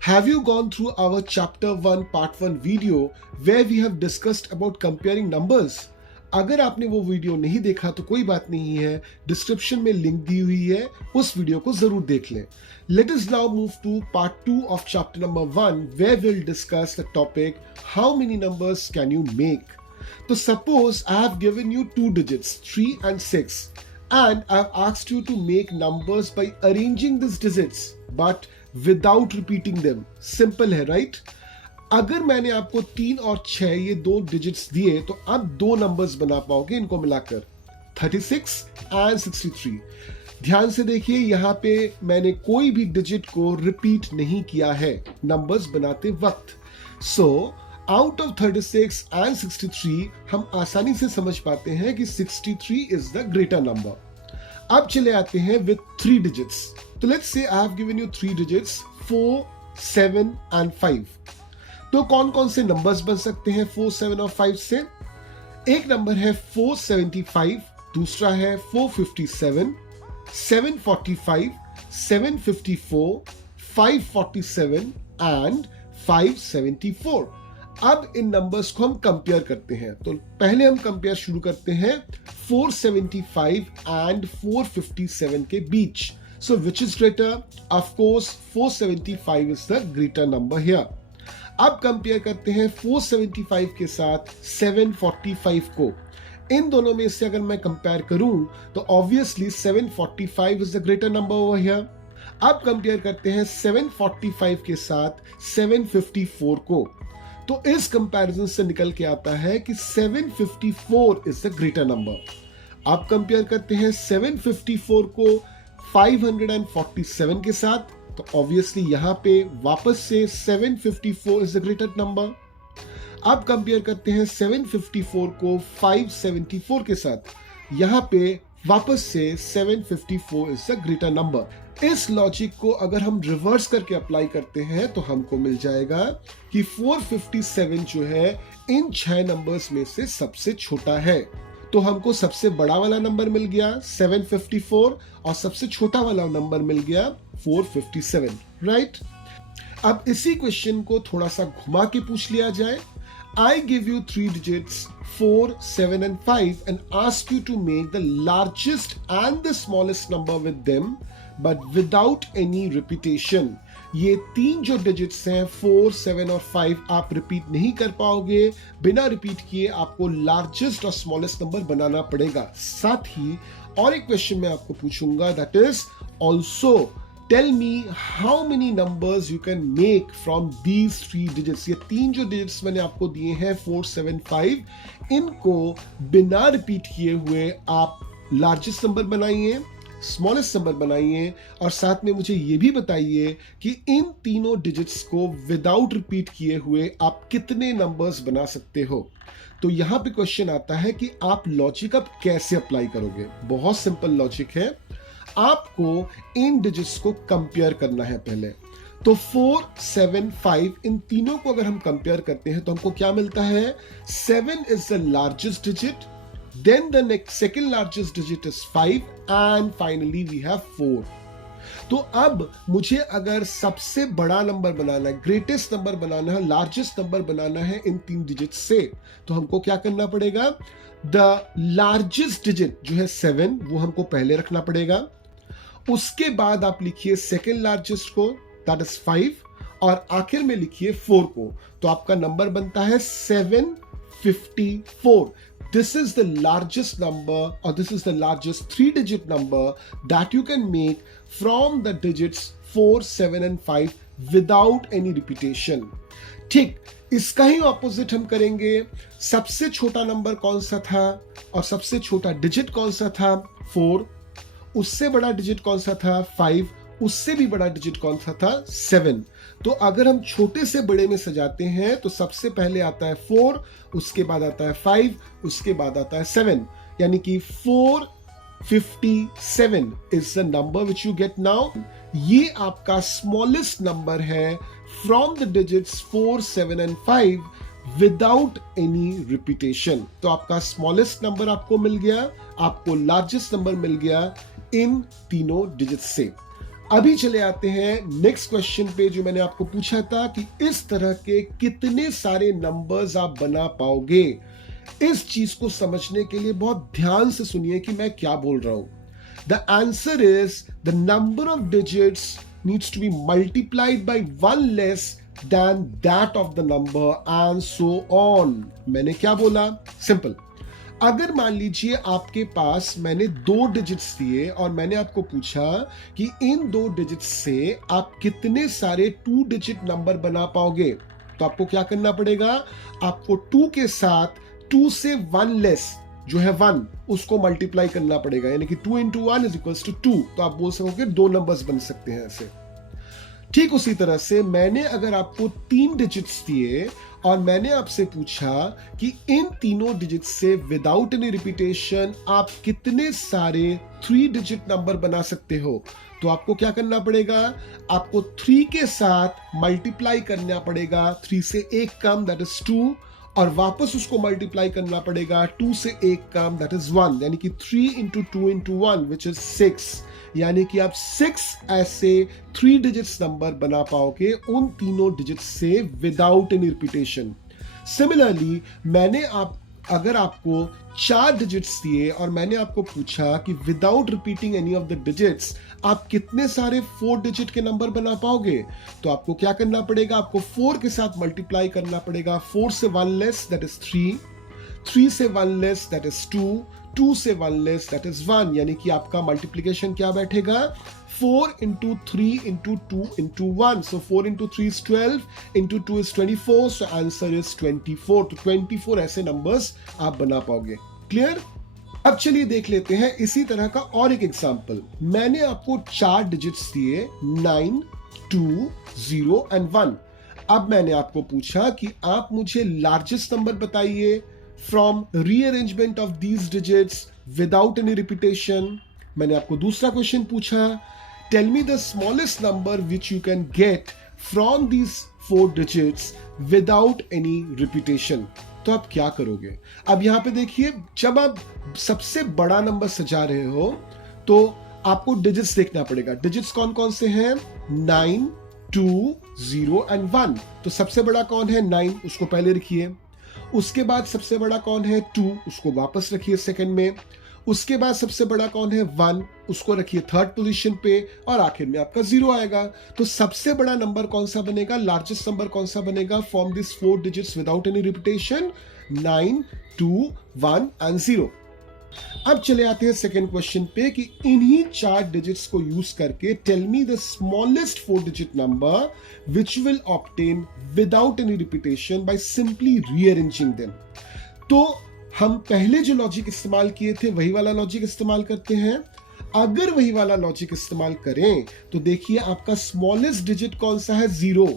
Have you gone through our chapter 1 part 1 video where we have discussed about comparing numbers? अगर आपने वो video नहीं देखा तो कोई बात नहीं है, डिस्क्रिप्शन में लिंक दी हुई है, उस वीडियो को जरूर देख लें. Let us now move to part 2 of chapter number 1 where we'll discuss the topic how many numbers can you make. So suppose I have given you two digits 3 and 6 and I've asked you to make numbers by arranging these digits but without repeating them. Simple है, right? अगर मैंने आपको 3 और 6 ये दो digits दिए तो आप दो नंबर्स बना पाओगे इनको मिलाकर, 36 एंड 63. ध्यान से देखिए, यहां पे मैंने कोई भी डिजिट को रिपीट नहीं किया है नंबर्स बनाते वक्त. सो आउट ऑफ 36 एंड 63 हम आसानी से समझ पाते हैं कि 63 इज द ग्रेटर नंबर. अब चले आते हैं विद 3 डिजिट्स. तो let's say I have given you 3 digits 4, 7 and 5. तो कौन कौन से नंबर्स बन सकते हैं 4, 7 और 5 से? एक नंबर है 475, दूसरा है 457, 745, 754, 547 एंड 574. अब इन नंबर्स को हम कंपेयर करते हैं. तो पहले हम कंपेयर शुरू करते हैं 475 एंड 457 के बीच. So which is greater? Of course 475 is the greater number here. अब कंपेयर करते हैं 475 के साथ 745 को. इन दोनों में से अगर मैं कंपेयर करूं तो obviously 745 is the greater number over here. अब कंपेयर करते हैं 745 के साथ 754 को. तो इस कंपैरिजन से निकल के आता है कि 754 इज द ग्रेटर नंबर. अब कंपेयर करते हैं 754 को 547 के साथ. तो ऑब्वियसली यहां पे वापस से 754 इज द ग्रेटर नंबर. अब कंपेयर करते हैं 754 को 574 के साथ. यहां पे वापस से 754 इज द ग्रेटर नंबर. इस लॉजिक को अगर हम रिवर्स करके अप्लाई करते हैं तो हमको मिल जाएगा कि 457 जो है इन 6 नंबर्स में से सबसे छोटा है. तो हमको सबसे बड़ा वाला नंबर मिल गया 754 और सबसे छोटा वाला नंबर मिल गया 457, राइट? अब इसी क्वेश्चन को थोड़ा सा घुमा के पूछ लिया जाए. I give you 3 digits 4, 7 and 5 and ask you to make the largest and the smallest number with them but without any repetition. ये 3 जो डिजिट्स हैं 4, 7 और 5 आप रिपीट नहीं कर पाओगे. बिना रिपीट किए आपको लार्जेस्ट और स्मॉलेस्ट नंबर बनाना पड़ेगा. साथ ही और एक क्वेश्चन मैं आपको पूछूंगा, that is also tell me how many numbers you can make from these 3 digits. ये 3 जो डिजिट्स मैंने आपको दिए हैं 4, 7, 5, इनको बिना रिपीट किए हुए आप लार्जेस्ट नंबर बनाइए, स्मॉलेस्ट नंबर बनाइए और साथ में मुझे ये भी बताइए कि इन तीनों डिजिट्स को विदाउट रिपीट किए हुए आप कितने नंबर्स बना सकते हो. तो यहां पे क्वेश्चन आता है कि आप लॉजिक अब कैसे अप्लाई करोगे. बहुत सिंपल लॉजिक है. आपको इन डिजिट्स को कंपेयर करना है पहले. तो 4, 7, 5 इन तीनों को अगर हम कंपेयर करते हैं तो हमको क्या मिलता है? 7 is the largest digit, then the next second largest digit is 5 and finally we have 4. तो अब मुझे अगर सबसे बड़ा नंबर बनाना है, ग्रेटेस्ट नंबर बनाना है, लार्जेस्ट नंबर बनाना है इन 3 डिजिट से, तो हमको क्या करना पड़ेगा? द लार्जेस्ट डिजिट जो है 7 वो हमको पहले रखना पड़ेगा. उसके बाद आप लिखिए सेकेंड लार्जेस्ट को, दैट इज 5, और आखिर में लिखिए 4 को. तो आपका नंबर बनता है 754. This is the largest number or this is the largest 3-digit number that you can make from the digits 4, 7 and 5 without any repetition. ठीक, इसका ही ऑपोजिट हम करेंगे. सबसे छोटा नंबर कौन सा था और सबसे छोटा डिजिट कौन सा था? 4. उससे बड़ा डिजिट कौन सा था? 5. उससे भी बड़ा डिजिट कौन सा था? 7. तो अगर हम छोटे से बड़े में सजाते हैं तो सबसे पहले आता है 4, उसके बाद आता है 5, उसके बाद आता है 7. यानी कि 457 is the number which you get now. ये आपका स्मॉलेस्ट नंबर है from the digits 4, 7 and 5 without any repetition. तो आपका स्मॉलेस्ट नंबर आपको मिल गया, आपको लार्जेस्ट नंबर मिल गया इन तीनों डिजिट से. अभी चले आते हैं नेक्स्ट क्वेश्चन पे, जो मैंने आपको पूछा था कि इस तरह के कितने सारे नंबर्स आप बना पाओगे। इस चीज को समझने के लिए बहुत ध्यान से सुनिए कि मैं क्या बोल रहा हूं। The answer is the number of digits needs to be multiplied by one less than that of the number and so on. मैंने क्या बोला? सिंपल। अगर मान लीजिए आपके पास मैंने 2 डिजिट्स दिए और मैंने आपको पूछा कि इन 2 डिजिट्स से आप कितने सारे 2 डिजिट नंबर बना पाओगे, तो आपको क्या करना पड़ेगा? आपको 2 के साथ 2 से 1 लेस जो है 1 उसको मल्टीप्लाई करना पड़ेगा, यानी कि 2 into 1 is equals to 2। तो आप बोल सकोगे 2 नंबर्स बन सकते हैं ऐसे। ठीक उसी तरह से मैंने अगर आपको 3 डिजिट्स दिए और मैंने आपसे पूछा कि इन तीनों डिजिट से विदाउट एनी रिपीटेशन आप कितने सारे 3 डिजिट नंबर बना सकते हो, तो आपको क्या करना पड़ेगा? आपको 3 के साथ मल्टीप्लाई करना पड़ेगा 3 से 1 कम, दैट इज 2, और वापस उसको मल्टीप्लाई करना पड़ेगा 2 से 1 कम, दैट इज 1, यानी कि 3 into 2 into 1 विच इज 6। यानी कि आप 6 ऐसे 3 डिजिट्स नंबर बना पाओगे उन तीनों डिजिट्स से विदाउट एनी रिपीटेशन। सिमिलरली मैंने अगर आपको 4 डिजिट्स दिए और मैंने आपको पूछा कि without repeating any of the digits आप कितने सारे 4 डिजिट के नंबर बना पाओगे, तो आपको क्या करना पड़ेगा? आपको 4 के साथ मल्टीप्लाई करना पड़ेगा। 4 से 1 लेस दैट इज 3, 3 से 1 लेस दैट इज 2, 2 से 1 लेस दैट इज 1, यानी कि आपका मल्टीप्लीकेशन क्या बैठेगा? 4 into 3 into 2 into 1, so 4 into 3 is 12, into 2 is 24, so answer is 24। तो 24 ऐसे नंबर्स आप बना पाओगे। क्लियर? अब चलिए देख लेते हैं इसी तरह का और एक एग्जांपल। मैंने आपको 4 डिजिट्स दिए 9, 2, 0 एंड 1। अब मैंने आपको पूछा कि आप मुझे लार्जेस्ट नंबर बताइए from rearrangement of these digits without any repetition. मैंने आपको दूसरा क्वेश्चन पूछा, tell me the smallest number which you can get from these 4 digits without any repetition. तो आप क्या करोगे? अब यहां पे देखिए, जब आप सबसे बड़ा नंबर सजा रहे हो तो आपको डिजिट्स देखना पड़ेगा। डिजिट्स कौन कौन से हैं? 9, 2, 0 एंड 1। तो सबसे बड़ा कौन है? 9, उसको पहले रखिए। उसके बाद सबसे बड़ा कौन है? 2, उसको वापस रखिए सेकंड में। उसके बाद सबसे बड़ा कौन है? 1, उसको रखिए थर्ड पोजीशन पे, और आखिर में आपका 0 आएगा। तो सबसे बड़ा नंबर कौन सा बनेगा? लार्जेस्ट नंबर कौन सा बनेगा from this 4 digits without any repetition? 9, 2, 1 and 0। अब चले आते हैं सेकेंड क्वेश्चन पे कि इन्हीं 4 डिजिट्स को यूज करके tell me the smallest 4 digit number which will obtain without any repetition by simply rearranging them. तो हम पहले जो लॉजिक इस्तेमाल किए थे वही वाला लॉजिक इस्तेमाल करते हैं। अगर वही वाला लॉजिक इस्तेमाल करें तो देखिए आपका स्मॉलेस्ट डिजिट कौन सा है? 0।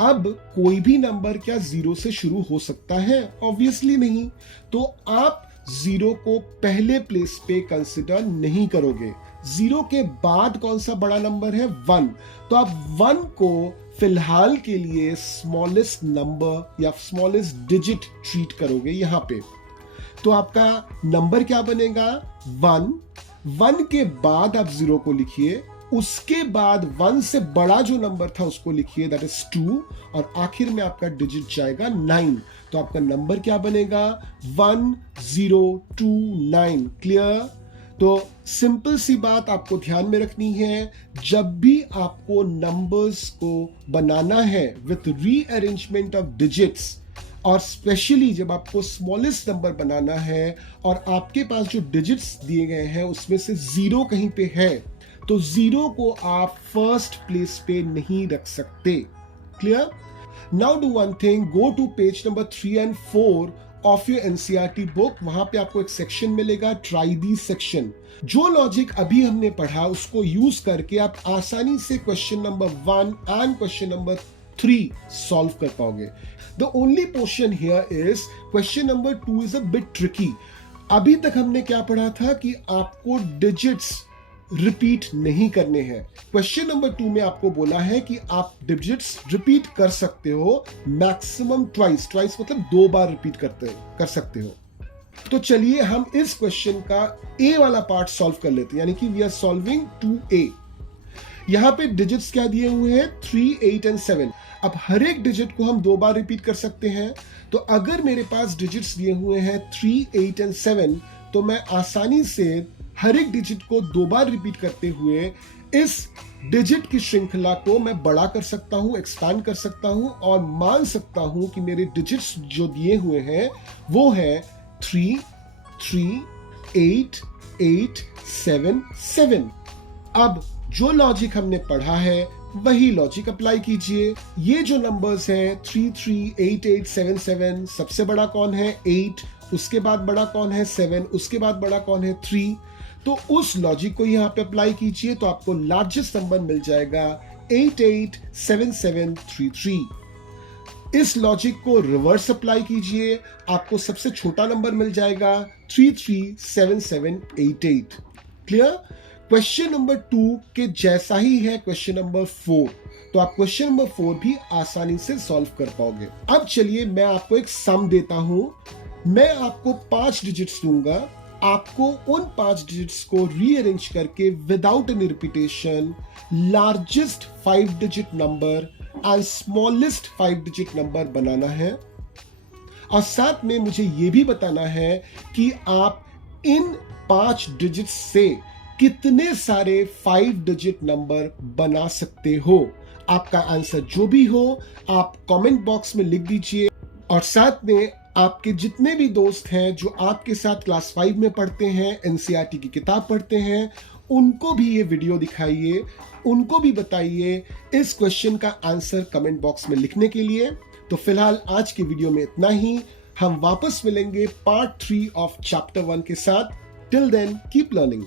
अब कोई भी नंबर क्या 0 से शुरू हो सकता है? ऑब्वियसली नहीं। तो आप 0 को पहले प्लेस पे कंसिडर नहीं करोगे। 0 के बाद कौन सा बड़ा नंबर है? 1। तो आप 1 को फिलहाल के लिए स्मॉलेस्ट नंबर या स्मॉलेस्ट डिजिट ट्रीट करोगे यहां पे। तो आपका नंबर क्या बनेगा? 1। 1 के बाद आप 0 को लिखिए, उसके बाद 1 से बड़ा जो नंबर था उसको लिखिए, दैट इज 2, और आखिर में आपका डिजिट जाएगा 9। तो आपका नंबर क्या बनेगा? 1029। क्लियर? तो सिंपल सी बात आपको ध्यान में रखनी है, जब भी आपको नंबर्स को बनाना है विथ रीअरेंजमेंट ऑफ डिजिट्स, और स्पेशली जब आपको स्मॉलेस्ट नंबर बनाना है और आपके पास जो डिजिट्स दिए गए हैं उसमें से 0 कहीं पे है, तो 0 को आप फर्स्ट प्लेस पे नहीं रख सकते। Clear? Now do one thing, go to page number 3 and 4 of your NCERT book. वहां पे आपको एक सेक्शन मिलेगा, ट्राई दी सेक्शन। जो लॉजिक अभी हमने पढ़ा उसको यूज करके आप आसानी से question number 1 and question number 3 solve कर पाओगे। The only portion here is question number 2 is a bit tricky। अभी तक हमने क्या पढ़ा था कि आपको डिजिट्स रिपीट नहीं करने हैं। क्वेश्चन नंबर 2 में आपको बोला है कि आप डिजिट्स रिपीट कर सकते हो मैक्सिमम ट्वाइस मतलब 2 बार रिपीट कर सकते हो। तो चलिए हम इस क्वेश्चन का ए वाला पार्ट सॉल्व कर लेते हैं, यानी कि वी आर सॉल्विंग 2A। यहाँ पे डिजिट्स क्या दिए हुए हैं, 3, 8 एंड 7। अब हर एक डिजिट को हम 2 बार रिपीट कर सकते हैं। तो अगर मेरे पास डिजिट्स दिए हुए हैं 3, 8 एंड 7, तो मैं आसानी से हर एक डिजिट को 2 बार रिपीट करते हुए इस डिजिट की श्रृंखला को मैं बड़ा कर सकता हूं, एक्सपैंड कर सकता हूं और मान सकता हूं कि मेरे डिजिट्स जो दिए हुए हैं वो है 3, 3, 8, 8, 7, 7। अब जो लॉजिक हमने पढ़ा है वही लॉजिक अप्लाई कीजिए। ये जो नंबर्स हैं 3, 3, 8, 8, 7, 7, सबसे बड़ा कौन है 8, उसके बाद बड़ा कौन है 7, उसके बाद बड़ा कौन है 3। तो उस लॉजिक को यहाँ पे अप्लाई कीजिए तो आपको लार्जेस्ट नंबर मिल जाएगा 887733। इस लॉजिक को रिवर्स अप्लाई कीजिए, आपको सबसे छोटा नंबर मिल जाएगा 337788। क्लियर? क्वेश्चन नंबर 2 के जैसा ही है क्वेश्चन नंबर 4, तो आप क्वेश्चन नंबर 4 भी आसानी से सॉल्व कर पाओगे। अब चलिए मैं आपको एक सम देता हूं। मैं आपको 5 डिजिट्स दूंगा, आपको उन 5 डिजिट्स को रीअरेंज करके without any repetition largest 5 digit number and smallest 5 digit number बनाना है। और साथ में मुझे यह भी बताना है कि आप इन 5 डिजिट्स से कितने सारे 5 डिजिट नंबर बना सकते हो। आपका आंसर जो भी हो आप कमेंट बॉक्स में लिख दीजिए। और साथ में आपके जितने भी दोस्त हैं जो आपके साथ क्लास 5 में पढ़ते हैं, एनसीईआरटी की किताब पढ़ते हैं, उनको भी ये वीडियो दिखाइए, उनको भी बताइए इस क्वेश्चन का आंसर कमेंट बॉक्स में लिखने के लिए। तो फिलहाल आज की वीडियो में इतना ही। हम वापस मिलेंगे पार्ट 3 ऑफ चैप्टर 1 के साथ। Till then keep learning.